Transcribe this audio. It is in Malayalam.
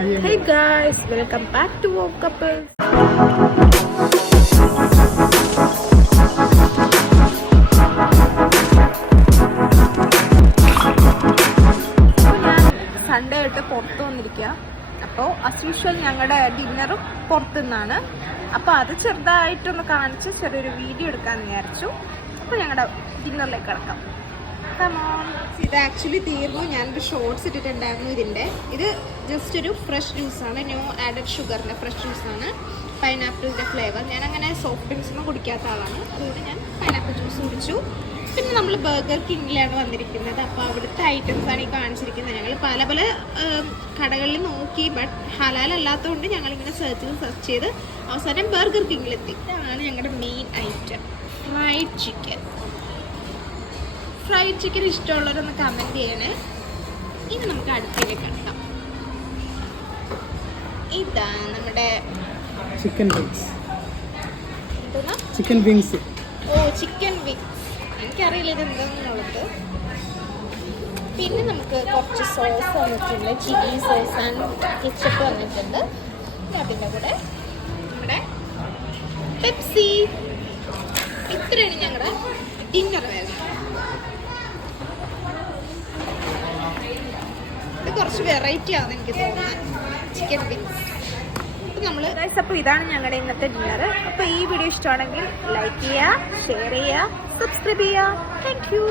Hey guys, welcome back to Woke Couples. Sunday ആയിട്ട് പുറത്ത് വന്നിരിക്കുക. അപ്പോൾ അസ് യൂഷ്വൽ ഞങ്ങളുടെ ഡിന്നറും പുറത്തുനിന്നാണ്. അപ്പോൾ അത് ചെറുതായിട്ടൊന്ന് കാണിച്ച് ചെറിയൊരു വീഡിയോ എടുക്കാൻ വിചാരിച്ചു. അപ്പോൾ ഞങ്ങളുടെ ഡിന്നറിലേക്ക് കിടക്കാം. ഇത് ആക്ച്വലി തീർന്നു. ഞാനൊരു ഷോർട്സ് ഇട്ടിട്ടുണ്ടായിരുന്നു ഇതിന്റെ ഇത് ജസ്റ്റ് ഒരു ഫ്രഷ് ജ്യൂസാണ് ന്യൂ ആഡഡ് ഷുഗറിന്റെ ഫ്രഷ് ജ്യൂസാണ് പൈനാപ്പിളിന്റെ ഫ്ലേവർ ഞാൻ അങ്ങനെ സോഫ്റ്റ് ഡ്രിങ്ക്സ് ഒന്നും കുടിക്കാത്ത ആളാണ്. അതുകൊണ്ട് ഞാൻ പൈനാപ്പിൾ ജ്യൂസ് കുടിച്ചു. പിന്നെ നമ്മൾ ബർഗർ കിങ്ങിലാണ് വന്നിരിക്കുന്നത്. അപ്പോൾ അവിടുത്തെ ഐറ്റംസ് ആണ് ഈ കാണിച്ചിരിക്കുന്നത്. ഞങ്ങൾ പല പല കടകളിൽ നോക്കി ബട്ട് ഹലാലല്ലാത്തതുകൊണ്ട് ഞങ്ങളിങ്ങനെ സെർച്ച് ചെയ്ത് സെർച്ച് ചെയ്ത് അവസാനം ബർഗർ കിങ്ങിലെത്തി ഇതാണ് ഞങ്ങളുടെ main item fried chicken fried chicken ഇഷ്ടമുള്ളവരൊന്ന് comment ചെയ്യണേ. ഇനി നമുക്ക് അടുത്തേക്ക് കിടക്കാം. ഇതാണ് നമ്മുടെ ചിക്കൻ വിങ്സ് ചിക്കൻ വിങ്സ് ഓ ചിക്കൻ വിങ്സ് എനിക്കറിയില്ല ഇത് എന്താണെന്നുള്ളത് പിന്നെ നമുക്ക് കുറച്ച് സോസ് വന്നിട്ടുണ്ട്. ചില്ലി സോസ് ആൻഡ് കെച്ചപ്പ് വന്നിട്ടുണ്ട്. അതിന്റെ കൂടെ നമ്മുടെ പെപ്സി ഇത്രയാണ് ഞങ്ങളുടെ ഡിന്നർ വരുന്നത് കുറച്ച് വെറൈറ്റി ആണ് എനിക്ക് തോന്നുന്നത്. ചിക്കൻ വിങ്സ് നമ്മൾ അപ്പോൾ ഇതാണ് ഞങ്ങളുടെ ഇന്നത്തെ ഡിന്നർ അപ്പോൾ ഈ വീഡിയോ ഇഷ്ടമാണെങ്കിൽ ലൈക്ക് ചെയ്യുക ഷെയർ ചെയ്യുക സബ്സ്ക്രൈബ് ചെയ്യുക. Thank you